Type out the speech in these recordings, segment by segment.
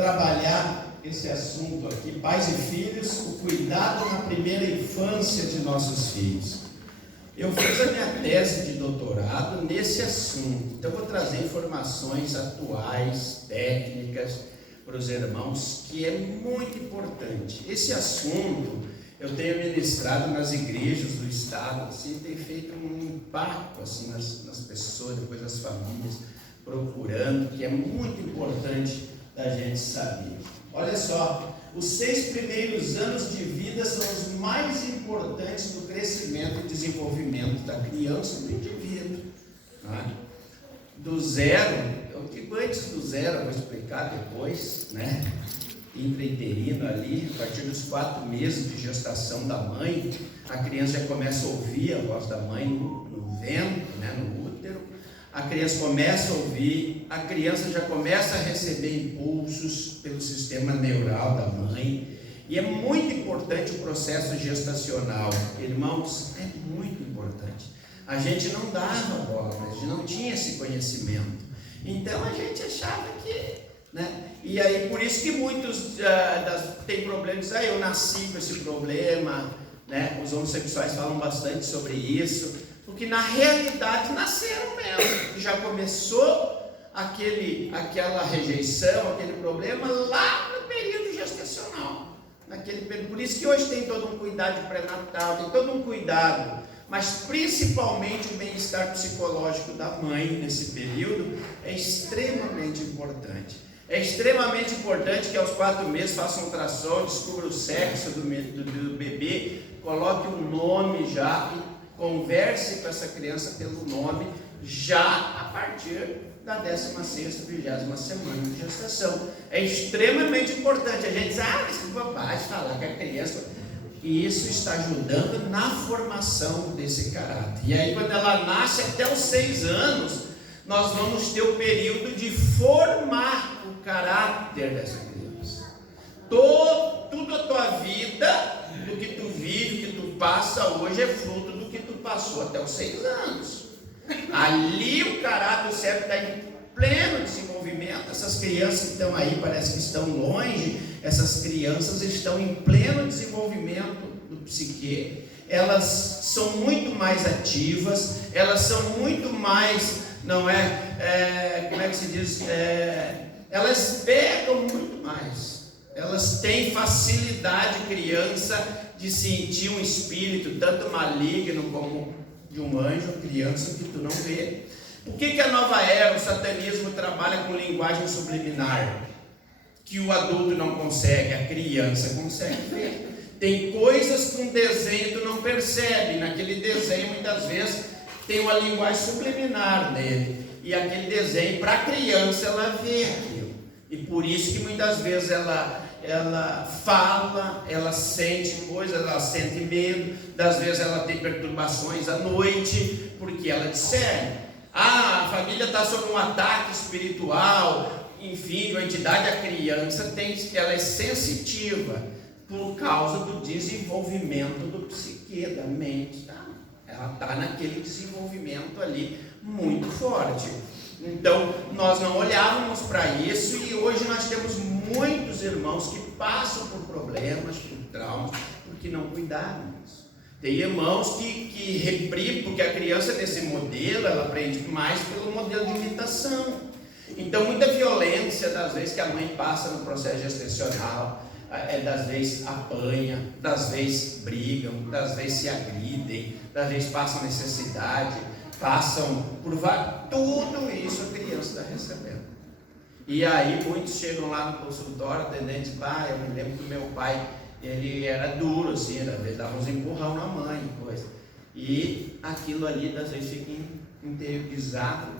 trabalhar esse assunto aqui, pais e filhos, o cuidado na primeira infância de nossos filhos. Eu fiz a minha tese de doutorado nesse assunto, então eu vou trazer informações atuais, técnicas para os irmãos, que é muito importante. Esse assunto eu tenho ministrado nas igrejas do estado, assim, tem feito um impacto assim, nas pessoas, depois nas famílias, procurando, que é muito importante da gente saber. Olha só, os 6 primeiros anos de vida são os mais importantes no crescimento e desenvolvimento da criança e do indivíduo. Né? Do zero, o que antes do zero, eu vou explicar depois, né? Intrauterino ali, a partir dos 4 meses de gestação da mãe, a criança já começa a ouvir a voz da mãe no ventre, né? No útero. A criança começa a ouvir, a criança já começa a receber impulsos pelo sistema neural da mãe. E é muito importante o processo gestacional. Irmãos, é muito importante. A gente não dava bola, a gente não tinha esse conhecimento. Então a gente achava que, né? E aí por isso que muitos têm problemas. Eu nasci com esse problema, né? Os homossexuais falam bastante sobre isso. Porque na realidade nasceram mesmo, já começou aquela rejeição, aquele problema lá no período gestacional, por isso que hoje tem todo um cuidado pré-natal, tem todo um cuidado, mas principalmente o bem-estar psicológico da mãe nesse período é extremamente importante. É extremamente importante que aos 4 meses faça um ultrassom, descubra o sexo do bebê, coloque um nome já e converse com essa criança pelo nome já a partir da 16ª, 20ª semana de gestação. É extremamente importante. A gente diz, mas que bobagem falar que a criança... E isso está ajudando na formação desse caráter. E aí quando ela nasce até os 6 anos, nós vamos ter o período de formar o caráter dessa criança. Tudo a tua vida, do que tu vive, que tu passa hoje, é fruto do que tu passou até os 6 anos. Ali o caráter certo está em pleno desenvolvimento. Essas crianças que estão aí, parece que estão longe, essas crianças estão em pleno desenvolvimento do psique. Elas são muito mais ativas, elas são muito mais, como é que se diz? Elas pegam muito mais. Elas têm facilidade, criança, de sentir um espírito, tanto maligno como de um anjo, criança que tu não vê. Por que a nova era, o satanismo, trabalha com linguagem subliminar? Que o adulto não consegue, a criança consegue ver. Tem coisas que um desenho tu não percebe, naquele desenho muitas vezes tem uma linguagem subliminar nele, e aquele desenho, para a criança, ela vê aquilo. E por isso que muitas vezes ela fala, ela sente coisas, ela sente medo, das vezes ela tem perturbações à noite, porque ela discerne. A família está sob um ataque espiritual, enfim, de uma entidade. A criança ela é sensitiva por causa do desenvolvimento do psique, da mente, tá? Ela está naquele desenvolvimento ali muito forte. Então, nós não olhávamos para isso, e hoje nós temos muitos irmãos que passam por problemas, por traumas, porque não cuidaram disso. Tem irmãos que reprimem, porque a criança nesse modelo, ela aprende mais pelo modelo de imitação. Então, muita violência, das vezes que a mãe passa no processo gestacional, das vezes apanha, das vezes brigam, das vezes se agridem, das vezes passam necessidade, passam por tudo isso a criança está recebendo. E aí muitos chegam lá no consultório, atendentes, eu me lembro que o meu pai, ele era duro assim, às vezes dava uns empurrão na mãe, coisa. E aquilo ali, às vezes, fica interiorizado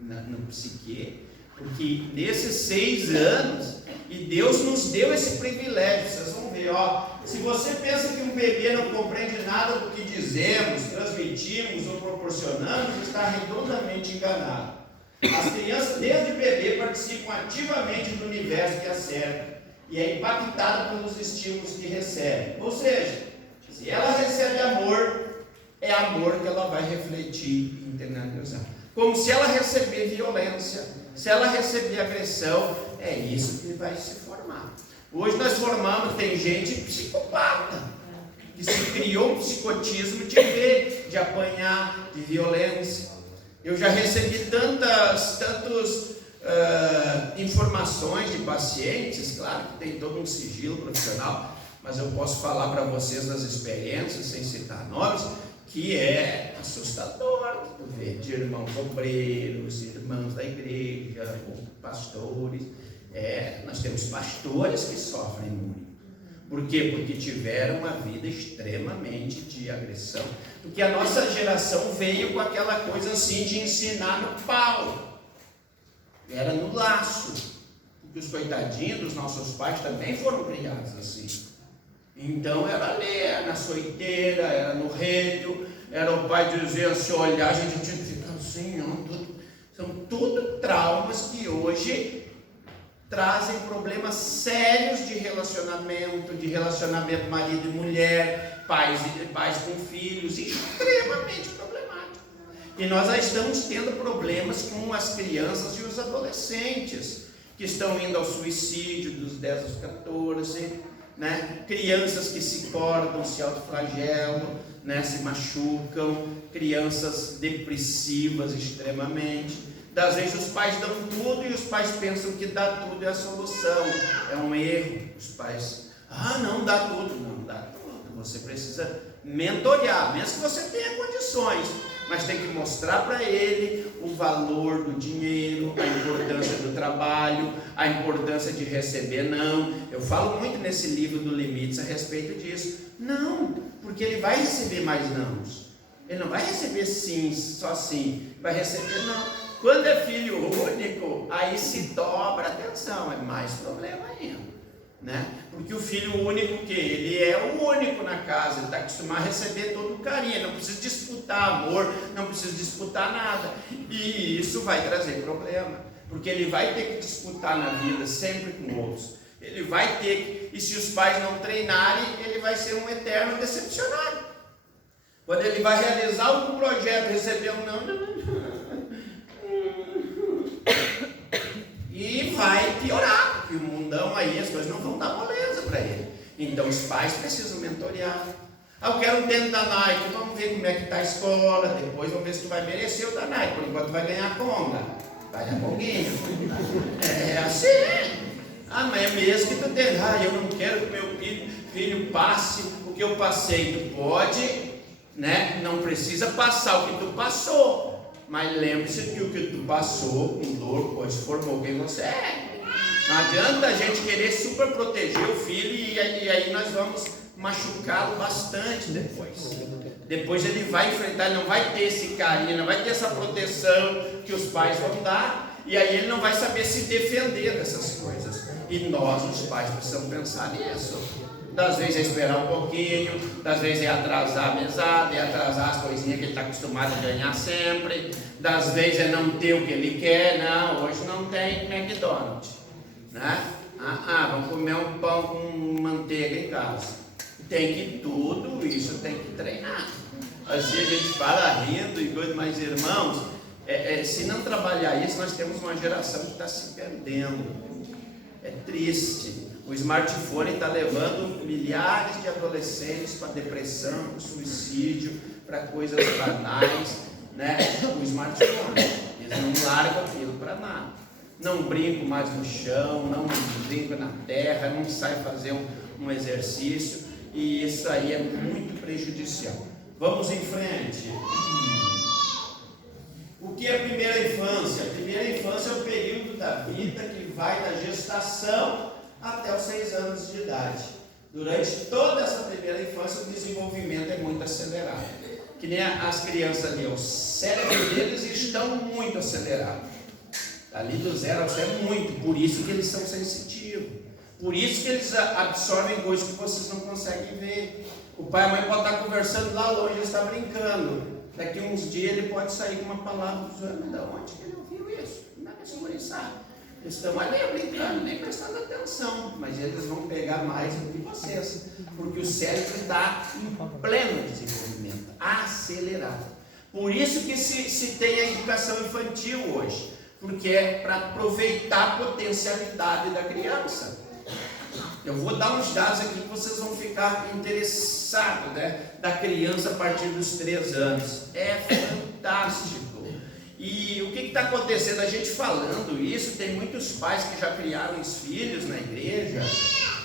no psique, porque nesses 6 anos, e Deus nos deu esse privilégio. Vocês vão ver, se você pensa que um bebê não compreende nada do que dizemos, transmitimos ou proporcionamos, está redondamente enganado. As crianças, desde bebê, participam ativamente do universo que a cerca e é impactada pelos estímulos que recebe. Ou seja, se ela recebe amor, é amor que ela vai refletir e internalizar. Como se ela receber violência, se ela receber agressão, é isso que vai se formar. Hoje nós formamos, tem gente psicopata, que se criou um psicotismo de ver, de apanhar, de violência. Eu já recebi tantas informações de pacientes, claro que tem todo um sigilo profissional, mas eu posso falar para vocês das experiências, sem citar nomes, que é assustador ver de irmãos obreiros, irmãos da igreja, pastores. Nós temos pastores que sofrem muito. Por quê? Porque tiveram uma vida extremamente de agressão. Porque a nossa geração veio com aquela coisa assim de ensinar no pau. Era no laço. Porque os coitadinhos dos nossos pais também foram criados assim. Então era ali, era na soiteira, era no relho, era o pai dizer assim, olhar, a gente tinha que ficar assim, são tudo traumas que hoje trazem problemas sérios de relacionamento marido e mulher, pais com filhos, extremamente problemático. E nós já estamos tendo problemas com as crianças e os adolescentes, que estão indo ao suicídio dos 10 aos 14, né? Crianças que se cortam, se autoflagelam, né? Se machucam, crianças depressivas extremamente. Das vezes os pais dão tudo e os pais pensam que dar tudo é a solução. É um erro. Os pais, não dá tudo. Não dá tudo. Você precisa mentorear, mesmo que você tenha condições, mas tem que mostrar para ele o valor do dinheiro, a importância do trabalho, a importância de receber não. Eu falo muito nesse livro do Limites a respeito disso. Não, porque ele vai receber mais nãos. Ele não vai receber sim, só sim. Vai receber não. Quando é filho único, aí se dobra a atenção, é mais problema ainda, né? Porque o filho único, ele é o único na casa, ele está acostumado a receber todo o carinho, não precisa disputar amor, não precisa disputar nada, e isso vai trazer problema, porque ele vai ter que disputar na vida sempre com outros, ele vai ter que, e se os pais não treinarem, ele vai ser um eterno decepcionado. Quando ele vai realizar algum projeto, receber um não, e vai piorar, porque o mundão aí, as coisas não vão dar moleza para ele. Então os pais precisam mentorear. Eu quero um tênis da Nike, vamos ver como é que está a escola, depois vamos ver se tu vai merecer o da Nike, por enquanto vai ganhar a Conga. Vai a Conguinha. É assim. Mas é mesmo que tu tem, eu não quero que meu filho passe o que eu passei. Tu pode, né? Não precisa passar o que tu passou. Mas lembre-se que o que tu passou com dor, pois formou quem você é. Não adianta a gente querer super proteger o filho e aí nós vamos machucá-lo bastante depois. Depois ele vai enfrentar, ele não vai ter esse carinho, não vai ter essa proteção que os pais vão dar. E aí ele não vai saber se defender dessas coisas. E nós, os pais, precisamos pensar nisso. Das vezes é esperar um pouquinho, das vezes é atrasar a mesada, é atrasar as coisinhas que ele está acostumado a ganhar sempre, das vezes é não ter o que ele quer. Não, hoje não tem McDonald's, né? Vamos comer um pão com manteiga em casa. Tem que tudo isso, tem que treinar. Assim a gente fala rindo e coisa, mas irmãos, se não trabalhar isso, nós temos uma geração que está se perdendo. É triste. O smartphone está levando milhares de adolescentes para depressão, suicídio, para coisas banais, né? O smartphone, eles não largam aquilo para nada. Não brinco mais no chão, não brinco na terra, não sai fazer um exercício, e isso aí é muito prejudicial. Vamos em frente. O que é a primeira infância? A primeira infância é o período da vida que vai da gestação até os 6 anos de idade. Durante toda essa primeira infância, o desenvolvimento é muito acelerado. Que nem as crianças ali, o cérebro deles estão muito acelerados. Ali do 0 ao 100 é muito, por isso que eles são sensitivos. Por isso que eles absorvem coisas que vocês não conseguem ver. O pai e a mãe podem estar conversando lá longe, ele está brincando. Daqui uns dias ele pode sair com uma palavra usando. Da onde que ele ouviu isso? Como é que esse guri sabe? Eles estão ali brincando, nem prestando atenção, mas eles vão pegar mais do que vocês, porque o cérebro está em pleno desenvolvimento, acelerado. Por isso que se tem a educação infantil hoje. porque é para aproveitar a potencialidade da criança. Eu vou dar uns dados aqui que vocês vão ficar interessados, né? Da criança a partir dos 3 anos. É fantástico. E o que está acontecendo? A gente falando isso, tem muitos pais que já criaram os filhos na igreja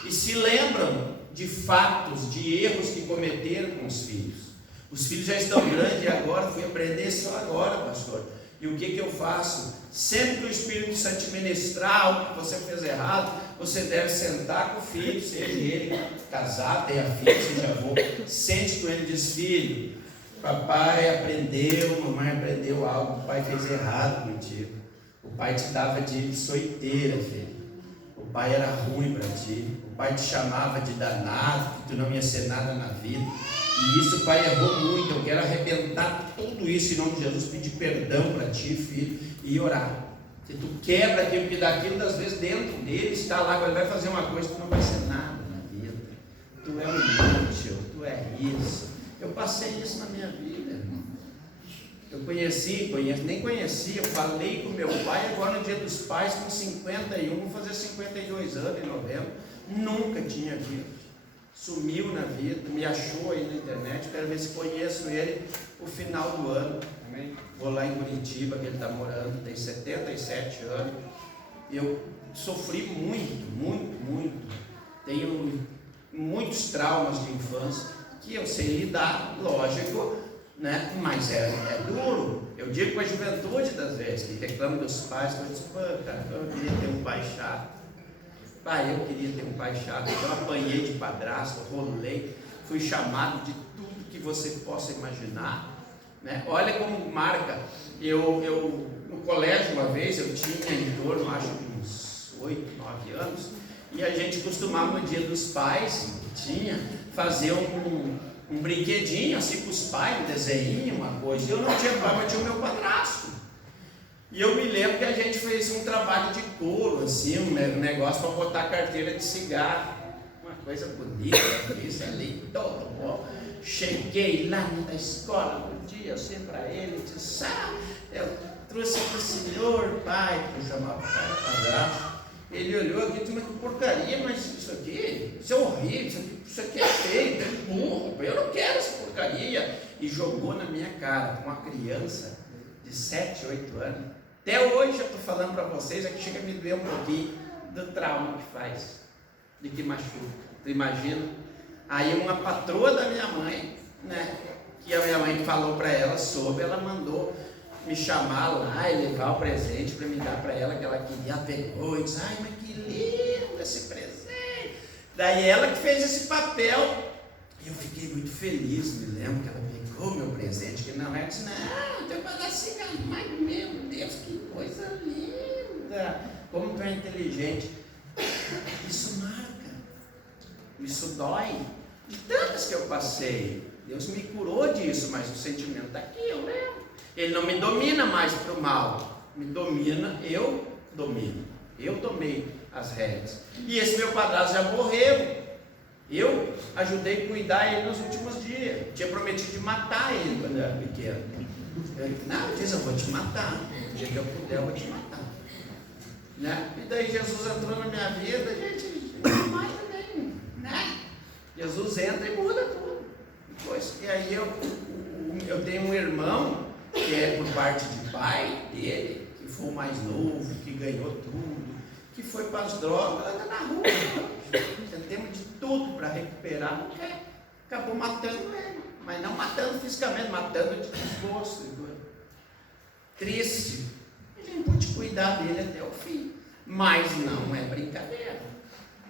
e se lembram de fatos, de erros que cometeram com os filhos. Os filhos já estão grandes agora, fui aprender só agora, pastor. E o que eu faço? Sempre que o Espírito Santo te ministrar algo que você fez errado, você deve sentar com o filho, seja ele casado, tenha filho, seja avô, sente com ele e diz: filho, papai aprendeu, mamãe aprendeu algo, o pai fez errado contigo. O pai te dava de soiteira, filho. O pai era ruim para ti. O pai te chamava de danado, que tu não ia ser nada na vida. E isso o pai errou muito. Eu quero arrebentar tudo isso em nome de Jesus, pedir perdão para ti, filho, e orar. Se tu quebra aquilo, porque daquilo das vezes dentro dele está lá, ele vai fazer uma coisa que não vai ser nada na vida. Tu é um inútil, tu é isso. Eu passei isso na minha vida, irmão. Eu nem conheci, eu falei com meu pai agora no dia dos pais, com 51, vou fazer 52 anos em novembro. Nunca tinha visto. Sumiu na vida, me achou aí na internet, quero ver se conheço ele no final do ano. Amém? Vou lá em Curitiba, que ele está morando, tem 77 anos. Eu sofri muito. Tenho muitos traumas de infância que eu sei lidar, lógico, né? Mas é duro. Eu digo com a juventude das vezes, que reclamo dos pais, que eu digo: pô, cara, eu queria ter um pai chato. Pai, eu queria ter um pai chato. Eu apanhei de padrasto, rolei, fui chamado de tudo que você possa imaginar, né? Olha como marca. Eu no colégio uma vez, eu tinha em torno, acho que uns 8, 9 anos, e a gente costumava no dia dos pais, fazer um brinquedinho assim com os pais, um desenho, uma coisa. Eu não tinha pai, mas tinha o meu padrasto. E eu me lembro que a gente fez um trabalho de couro, assim, um negócio para botar carteira de cigarro. Uma coisa bonita, isso ali, todo bom. Cheguei lá na escola um dia, assim, para ele, disse: eu trouxe para o senhor, pai, que eu chamava o pai da padrasto. Ele olhou aqui e disse: mas que porcaria, mas isso aqui, isso é horrível, isso aqui é feio, é burro, eu não quero essa porcaria. E jogou na minha cara, com uma criança de 7, 8 anos. Até hoje eu estou falando para vocês, é que chega a me doer um pouquinho do trauma que faz, de que machuca. Tu imagina? Aí uma patroa da minha mãe, né, que a minha mãe falou para ela sobre, ela mandou me chamar lá e levar o presente para me dar para ela, que ela queria. Ela pegou e disse: ai, mas que lindo esse presente. Daí ela que fez esse papel. Eu fiquei muito feliz, me lembro que ela pegou meu presente, que não é, disse: não, teu pedacinho, mas meu Deus, que coisa linda, como tu é inteligente. Isso marca, isso dói, de tantas que eu passei. Deus me curou disso, mas o sentimento está aqui, eu lembro. Ele não me domina mais para o mal, me domina, eu domino. Eu tomei as rédeas. E esse meu padrasto já morreu. Eu ajudei a cuidar ele nos últimos dias. Tinha prometido de matar ele quando eu era pequeno. Eu disse: eu vou te matar. O dia que eu puder, eu vou te matar. Né? E daí Jesus entrou na minha vida, gente, não mais também, né? Jesus entra e muda tudo. Depois, e aí eu tenho um irmão, que é por parte de pai dele, que foi o mais novo, que ganhou tudo, que foi para as drogas, anda na rua. Temos de tudo para recuperar, não quer. Acabou matando ele, mas não matando fisicamente, matando de desgosto. Triste. A gente pode cuidar dele até o fim, mas não é brincadeira.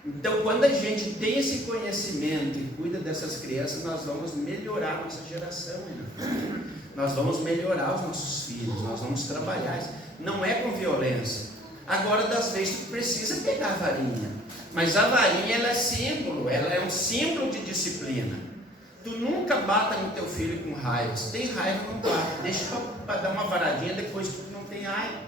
Então, quando a gente tem esse conhecimento e cuida dessas crianças, nós vamos melhorar a nossa geração, né? Nós vamos melhorar os nossos filhos, nós vamos trabalhar. Não é com violência. Agora, das vezes, tu precisa pegar a varinha, mas a varinha, ela é símbolo, ela é um símbolo de disciplina. Tu nunca bata no teu filho com raiva. Se tem raiva, não bate. Deixa para dar uma varadinha, depois tu não tem raiva.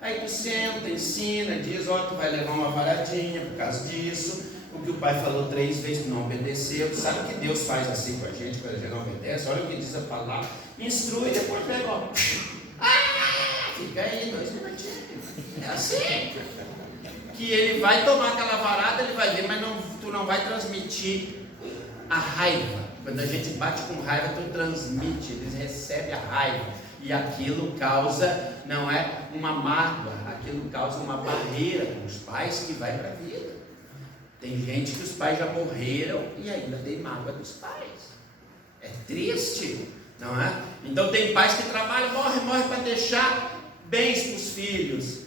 Aí tu senta, ensina, diz: ó, tu vai levar uma varadinha por causa disso. O que o pai falou 3 vezes, tu não obedeceu. Tu sabe que Deus faz assim com a gente quando a gente não obedece? Olha o que diz a palavra. Instrui, depois pega, ó. fica aí 2 minutinhos. É assim. Que ele vai tomar aquela varada, ele vai ver, mas tu não vai transmitir a raiva. Quando a gente bate com raiva, tu transmite, eles recebem a raiva. E aquilo causa, não é uma mágoa, aquilo causa uma barreira com os pais que vai para a vida. Tem gente que os pais já morreram e ainda tem mágoa dos pais. É triste, não é? Então tem pais que trabalham, morre para deixar bens para os filhos.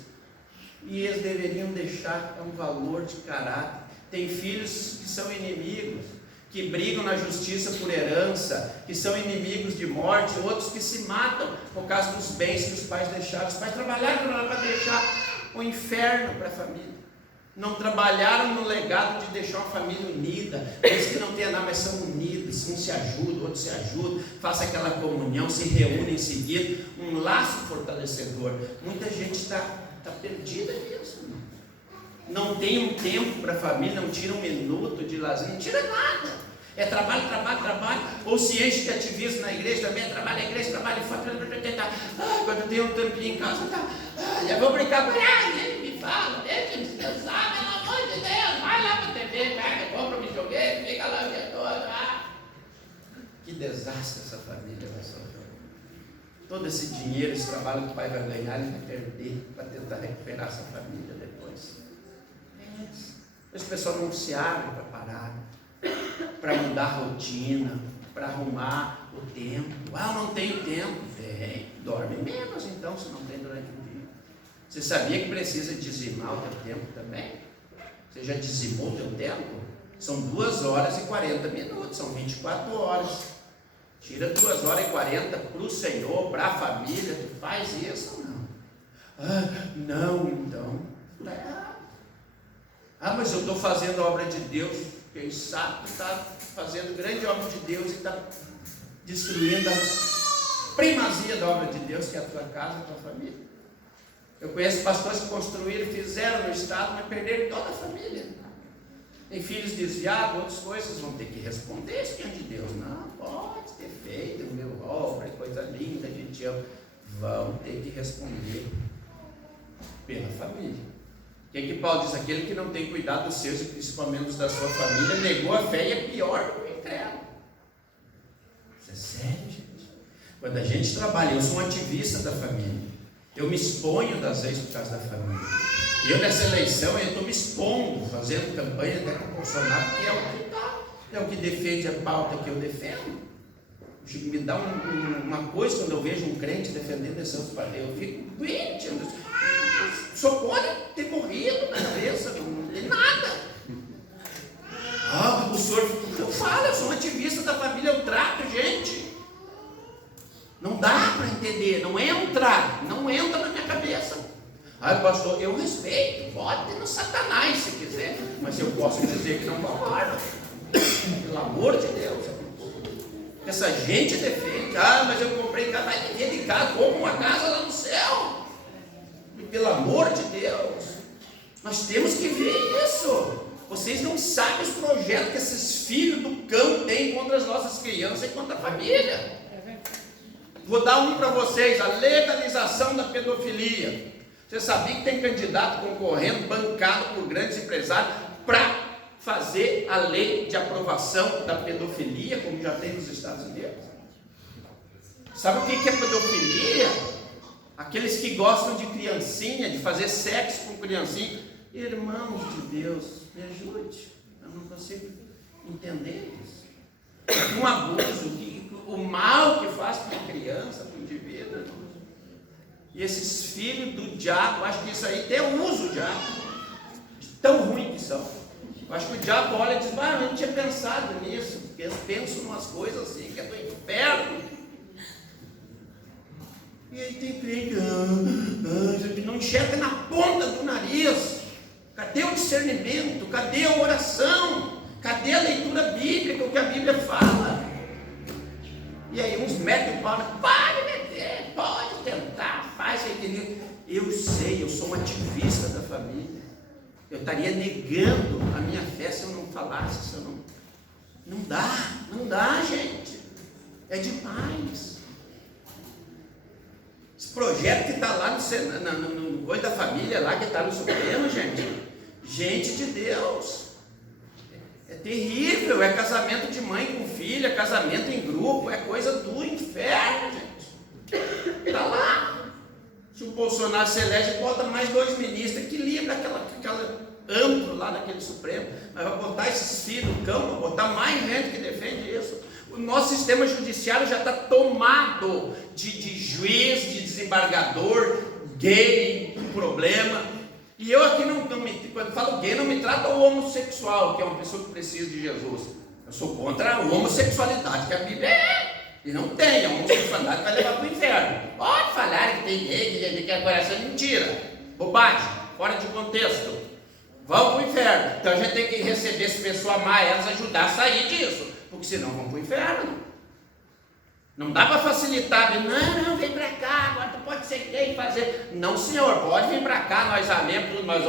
E eles deveriam deixar um valor de caráter. Tem filhos que são inimigos, que brigam na justiça por herança, que são inimigos de morte, outros que se matam por causa dos bens que os pais deixaram. Os pais trabalharam para deixar o inferno para a família. Não trabalharam no legado de deixar uma família unida. Eles que não têm nada, mas são unidos, um se ajuda, outro se ajuda, faça aquela comunhão, se reúne em seguida, um laço fortalecedor. Muita gente está perdida nisso. Não tem um tempo para a família, não tira um minuto de lazer, não tira nada. É trabalho, ou se enche de ativismo na igreja também, trabalho na igreja, trabalho fora, quando tem um tampinho em casa, já vou brincar com ele, me fala, deixa eu descansar, pelo amor de Deus, vai lá para a TV, pega, compra um videogame, fica lá o dia todo. Que desastre essa família vai sofrer. Todo esse dinheiro, esse trabalho que o pai vai ganhar, ele vai perder para tentar recuperar essa família depois. As pessoas não se abrem para parar, para mudar a rotina, para arrumar o tempo. Não tenho tempo. Vem, dorme menos então, se não tem durante o dia. Você sabia que precisa dizimar o teu tempo também? Você já dizimou o teu tempo? São 2 horas e 40 minutos, são 24 horas. Tira 2 horas e 40 para o Senhor, para a família. Tu faz isso ou não? Não, então. Está errado. Mas eu estou fazendo a obra de Deus. Quem sabe tu está fazendo grande obra de Deus e está destruindo a primazia da obra de Deus, que é a tua casa, a tua família. Eu conheço pastores que construíram, fizeram no estado, mas perderam toda a família. Tem filhos desviados, outras coisas, vão ter que responder isso diante de Deus. Não, pode ter feito o meu obra, coisa linda, gente, vão ter que responder pela família. O que Paulo diz? Aquele que não tem cuidado dos seus e principalmente dos da sua família, negou a fé e é pior do que o incrédulo. Isso é sério, gente. Quando a gente trabalha, eu sou um ativista da família, eu me exponho das vezes por causa da família. Eu nessa eleição, eu estou me expondo, fazendo campanha até com o Bolsonaro, que é o que dá, é o que defende a pauta que eu defendo. Me dá uma coisa quando eu vejo um crente defendendo esse outro partido, eu fico doente. Só pode ter morrido na cabeça, não tem nada. O senhor, eu falo, eu sou um ativista da família, eu trato, gente. Não dá para entender, não entra na minha cabeça. Pastor, eu respeito, pode ter no Satanás se quiser, mas eu posso dizer que não concordo. Pelo amor de Deus. Essa gente defende, mas eu comprei casa, vai viver de casa, como uma casa lá no céu. E pelo amor de Deus, nós temos que ver isso. Vocês não sabem os projetos que esses filhos do cão têm contra as nossas crianças e contra a família. Vou dar um para vocês, a legalização da pedofilia. Você sabia que tem candidato concorrendo, bancado por grandes empresários, para fazer a lei de aprovação da pedofilia, como já tem nos Estados Unidos? Sabe o que é pedofilia? Aqueles que gostam de criancinha, de fazer sexo com criancinha. Irmãos de Deus, me ajude, eu não consigo entender isso. Um abuso, o mal que faz para a criança, para o indivíduo. E esses filhos do diabo, acho que isso aí até usa o diabo, de tão ruim que são. Eu acho que o diabo olha e diz, eu não tinha pensado nisso, porque eles pensam em umas coisas assim, que é do inferno. E aí tem crente que não enxerga na ponta do nariz. Cadê o discernimento? Cadê a oração? Cadê a leitura bíblica, o que a Bíblia fala? E aí uns metem o pau, pode meter, pode tentar, faz o que eu sei, eu sou um ativista da família. Eu estaria negando a minha fé se eu não falasse, se eu não... Não dá, gente. É demais. Esse projetos que está lá no coisa da família, lá que está no Supremo, gente de Deus. É terrível, é casamento de mãe com filha, casamento em grupo, é coisa do inferno, gente. Está lá. Se o Bolsonaro se elege, bota mais 2 ministros, equilibra aquela amplo lá naquele Supremo, mas vai botar esses filhos no campo, vai botar mais gente que defende isso. O nosso sistema judiciário já está tomado de juiz, de desembargador, gay, com problema. E eu aqui quando falo gay, não me trato o homossexual, que é uma pessoa que precisa de Jesus. Eu sou contra a homossexualidade, que a Bíblia é. E não tem, a homossexualidade vai levar para o inferno. Pode falar que tem gay, que é coração, mentira. Bobagem, fora de contexto. Vão para o inferno. Então a gente tem que receber esse pessoal, amar elas, ajudar a sair disso. Porque senão vão para o inferno. Não dá para facilitar. Não, vem para cá, agora tu pode ser gay e fazer. Não, senhor, pode vir para cá, nós amemos tudo, mas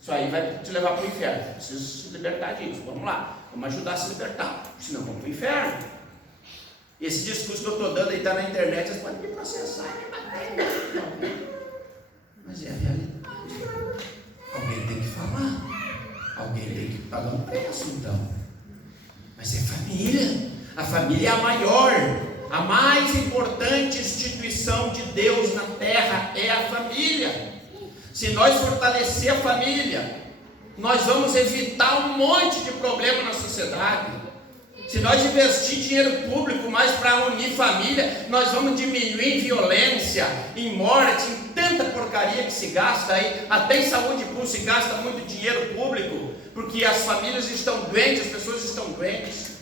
isso aí vai te levar para o inferno. Preciso se libertar disso. Vamos lá, vamos ajudar a se libertar. Senão vamos para o inferno. Esse discurso que eu estou dando aí está na internet, vocês podem me processar e me bater. Mas é a realidade. Alguém tem que falar. Alguém tem que pagar um preço, então. Mas é família. A família é a maior, a mais importante instituição de Deus na terra é a família. Se nós fortalecer a família, nós vamos evitar um monte de problema na sociedade. Se nós investir dinheiro público mais para unir família, nós vamos diminuir em violência, em morte, em tanta porcaria que se gasta aí. Até em saúde pública se gasta muito dinheiro público, porque as famílias estão doentes, as pessoas estão doentes.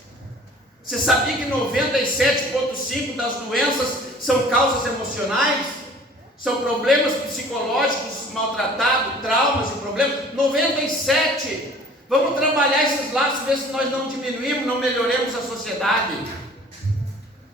Você sabia que 97,5% das doenças são causas emocionais? São problemas psicológicos, maltratados, traumas e problemas? 97%. Vamos trabalhar esses lados, ver se nós não diminuímos, não melhoremos a sociedade.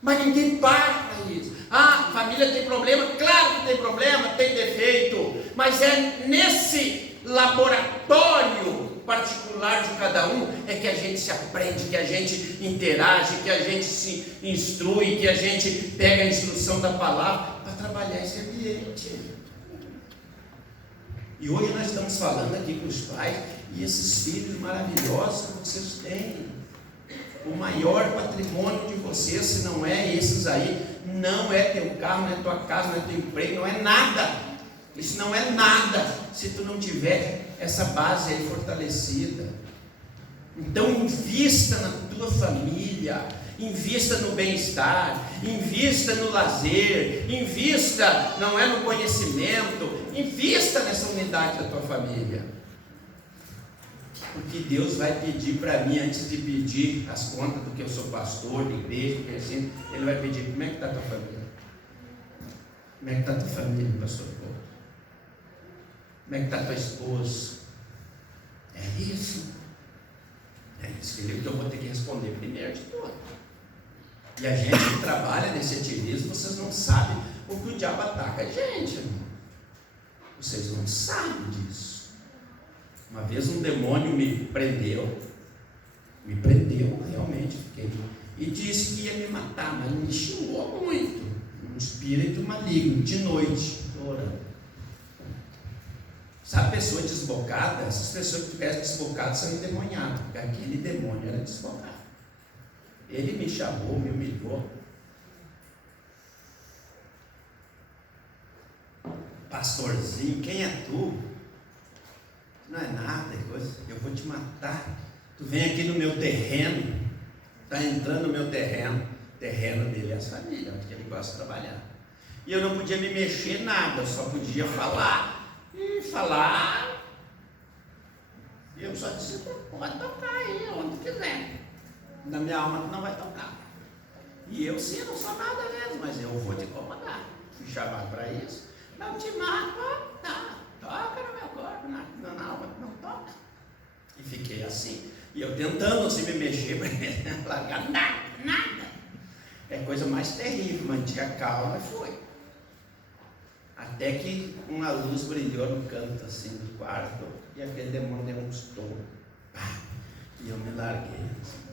Mas ninguém para isso. Ah, família tem problema? Claro que tem problema, tem defeito. Mas é nesse laboratório particular de cada um é que a gente se aprende, que a gente interage, que a gente se instrui, que a gente pega a instrução da palavra para trabalhar esse ambiente. E hoje nós estamos falando aqui com os pais e esses filhos maravilhosos que vocês têm. O maior patrimônio de vocês, se não é esses aí, não é teu carro, não é tua casa, não é teu emprego, não é nada. Isso não é nada se tu não tiver essa base aí fortalecida. Então invista na tua família, invista no bem-estar, invista no lazer, invista, não é no conhecimento, invista nessa unidade da tua família. Porque Deus vai pedir para mim, antes de pedir as contas do que eu sou pastor de igreja, porque assim, Ele vai pedir: como é que está a tua família? Como é que está a tua família, pastor? Como é que está a tua esposa? É isso que eu vou ter que responder primeiro de tudo. E a gente que trabalha nesse ativismo, vocês não sabem o que o diabo ataca a gente, irmão. Vocês não sabem disso. Uma vez um demônio me prendeu realmente, e disse que ia me matar, mas me xingou muito. Um espírito maligno, de noite, orando. Sabe, pessoa desbocada, essas pessoas que estiverem desbocadas são endemoniadas, porque aquele demônio era desbocado. Ele me chamou, me humilhou. Pastorzinho, quem é tu? Não é nada, é coisa. Eu vou te matar. Tu vem aqui no meu terreno, está entrando no meu terreno. O terreno dele é as famílias, porque ele gosta de trabalhar. E eu não podia me mexer nada, eu só podia falar. E falar, eu só disse: pode tocar aí, onde quiser. Na minha alma tu não vai tocar. E eu sim, não sou nada mesmo, mas eu vou te incomodar. Fui chamado para isso. Não te mato, não, toca no meu corpo, na alma tu não toca. E fiquei assim, e eu tentando assim me mexer, para largar nada. É a coisa mais terrível, mantinha calma e foi. Até que uma luz brilhou no canto assim do quarto, e aquele demônio deu um estouro. E eu me larguei.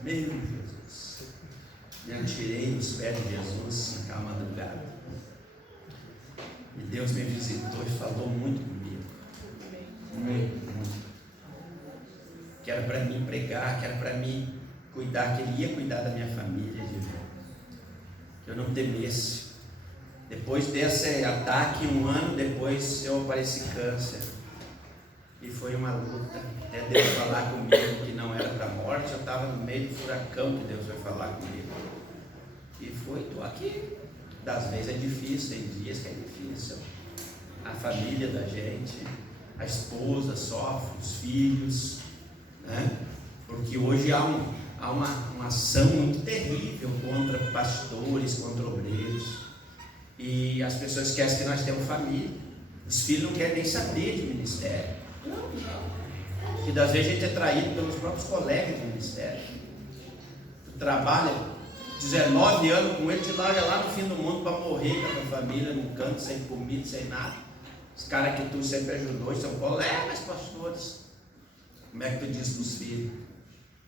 Meu Jesus. Me atirei nos pés de Jesus naquela madrugada. Deus me visitou e falou muito comigo. Muito, muito. Que era para mim pregar, que era para mim cuidar, que Ele ia cuidar da minha família, que eu não temesse. Depois desse ataque, 1 ano depois, eu apareci câncer. E foi uma luta, até Deus falar comigo que não era para a morte. Eu estava no meio do furacão que Deus vai falar comigo. E foi, estou aqui. Das vezes é difícil, tem dias que é difícil. A família da gente, a esposa sofre, os filhos, né? Porque hoje há uma ação muito terrível contra pastores, contra obreiros. E as pessoas esquecem que nós temos família. Os filhos não querem nem saber de ministério. E das vezes a gente é traído pelos próprios colegas de ministério. Tu trabalha 19 anos com ele, te larga lá no fim do mundo para morrer com a tua família, num canto, sem comida, sem nada. Os caras que tu sempre ajudou são colegas pastores. Como é que tu diz para os filhos?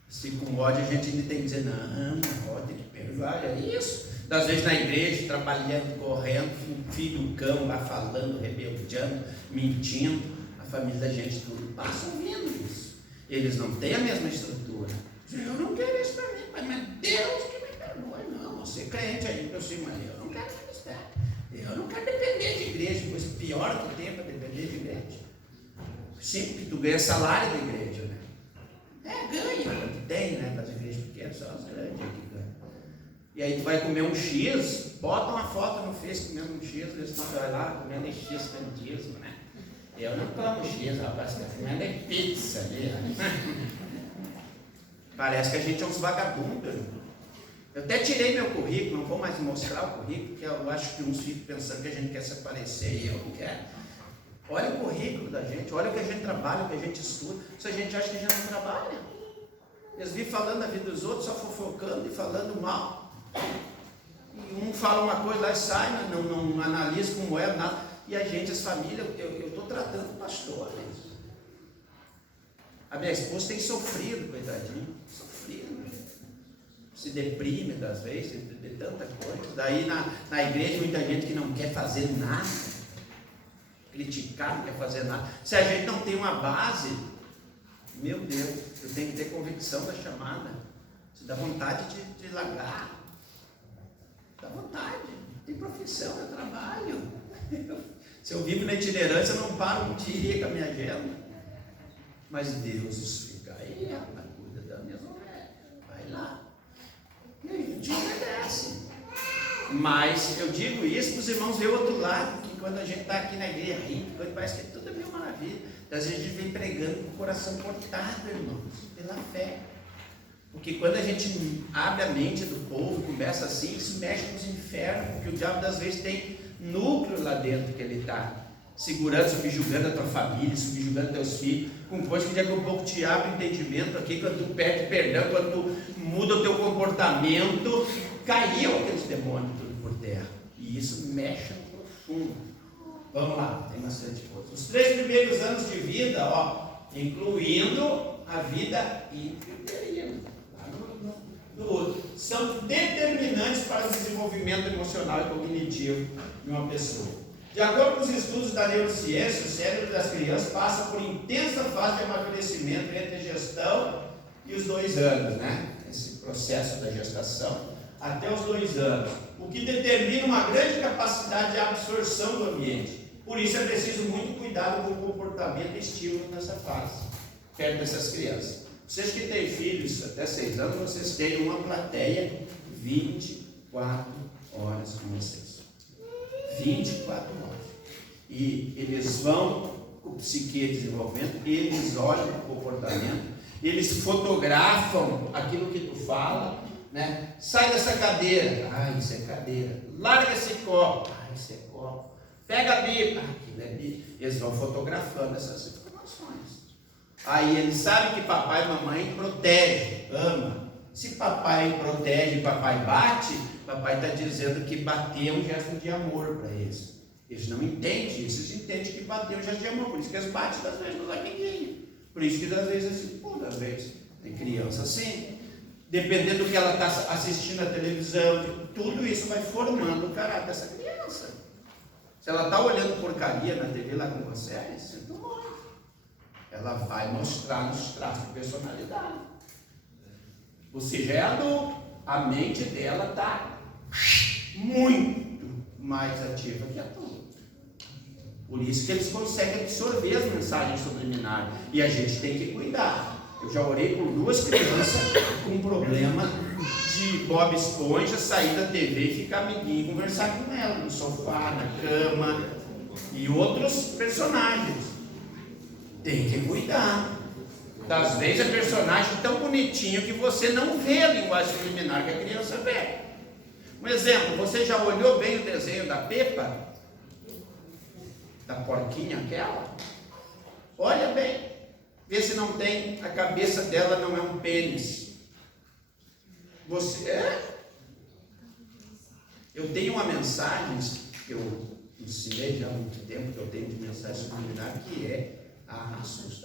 Se com ódio a gente ainda tem que dizer, não pode perdoar, é isso. Das vezes na igreja, trabalhando, correndo, filho do cão lá falando, rebeldeando, mentindo. A família da gente tudo passa ouvindo isso. Eles não têm a mesma estrutura. Eu não quero isso para mim, mas Deus que me perdoe. Não, você crente aí por cima, eu não quero ministério. Eu não quero depender de igreja, pois pior que tem para depender de igreja. Sempre que tu ganha salário da igreja, né? Ganha, que tem, né? Das igrejas pequenas, só as grandes que ganham. E aí tu vai comer um X, bota uma foto no Face comendo um X, eles não vai lá comendo X cantismo, né? Eu não como X, rapaz, está comendo é pizza ali, né? Parece que a gente é uns vagabundos. Eu até tirei meu currículo, não vou mais mostrar o currículo, porque eu acho que uns ficam pensando que a gente quer se aparecer e eu não quero. Olha o currículo da gente, olha o que a gente trabalha, o que a gente estuda. Se a gente acha que a gente não trabalha, eles vivem falando da vida dos outros, só fofocando e falando mal. E um fala uma coisa lá e sai, não analisa como é, nada. E a gente, as famílias, eu estou tratando pastores. A minha esposa tem sofrido, coitadinho, sofrido. Se deprime das vezes, de tanta coisa. Daí na igreja muita gente que não quer fazer nada, criticar, não quer fazer nada. Se a gente não tem uma base, meu Deus, eu tenho que ter convicção da chamada. Se dá vontade de largar, dá vontade, tem profissão, eu trabalho. Se eu vivo na itinerância, eu não paro um dia com a minha agenda. Mas Deus fica aí, rapaz, cuida das minhas ovelhas, vai lá. E a gente obedece. Mas eu digo isso para os irmãos ver o outro lado, que quando a gente está aqui na igreja rindo, parece que tudo é mil maravilha. Às vezes a gente vem pregando com o coração cortado, irmãos, pela fé. Porque quando a gente abre a mente do povo, começa assim, isso mexe com os infernos, porque o diabo das vezes tem núcleo lá dentro que ele está segurando, subjugando a tua família, subjugando teus filhos, com coisa que daqui a pouco te abre o entendimento aqui, quando tu pede perdão, quando tu muda o teu comportamento, caiu aqueles demônios tudo por terra. E isso mexe no profundo. Vamos lá, tem bastante coisa. Os 3 primeiros anos de vida, incluindo a vida intrauterina, do outro, são determinantes para o desenvolvimento emocional e cognitivo de uma pessoa. De acordo com os estudos da neurociência, o cérebro das crianças passa por intensa fase de amadurecimento entre a gestão e os 2 anos, né? Esse processo da gestação até os 2 anos, o que determina uma grande capacidade de absorção do ambiente. Por isso é preciso muito cuidado com o comportamento e estímulo nessa fase, perto dessas crianças. Vocês que têm filhos até 6 anos, vocês têm uma plateia 24 horas com vocês. 24 horas. E eles vão com o psique desenvolvendo, eles olham o comportamento, eles fotografam aquilo que tu fala, né? Sai dessa cadeira, isso é cadeira. Larga esse copo, isso é copo. Pega a Bíblia, aquilo é Bíblia. Eles vão fotografando essas informações. Aí eles sabem que papai e mamãe protege, ama. Se papai protege, papai bate, papai está dizendo que bater é um gesto de amor para eles. Eles não entendem isso, eles entendem que bater é um gesto de amor, por isso que eles batem das vezes nos amiguinhos. Por isso que às vezes assim, das vezes tem criança assim. Dependendo do que ela está assistindo na televisão, tudo isso vai formando o caráter dessa criança. Se ela está olhando porcaria na TV lá com você, sinto muito. Ela vai mostrar nos traços de personalidade. Você já é adulto, a mente dela está muito mais ativa que a tua. Por isso que eles conseguem absorver as mensagens subliminares. E a gente tem que cuidar. Eu já orei por 2 crianças com problema de Bob Esponja sair da TV e ficar amiguinho e conversar com ela no sofá, na cama e outros personagens. Tem que cuidar. Às vezes é personagem tão bonitinho que você não vê a linguagem subliminar que a criança vê. Um exemplo, você já olhou bem o desenho da Peppa? Da porquinha aquela? Olha bem. Vê se não tem, a cabeça dela não é um pênis. Você Eu tenho uma mensagem que eu ensinei já há muito tempo, que eu tenho de mensagem subliminar, que é a assustadora.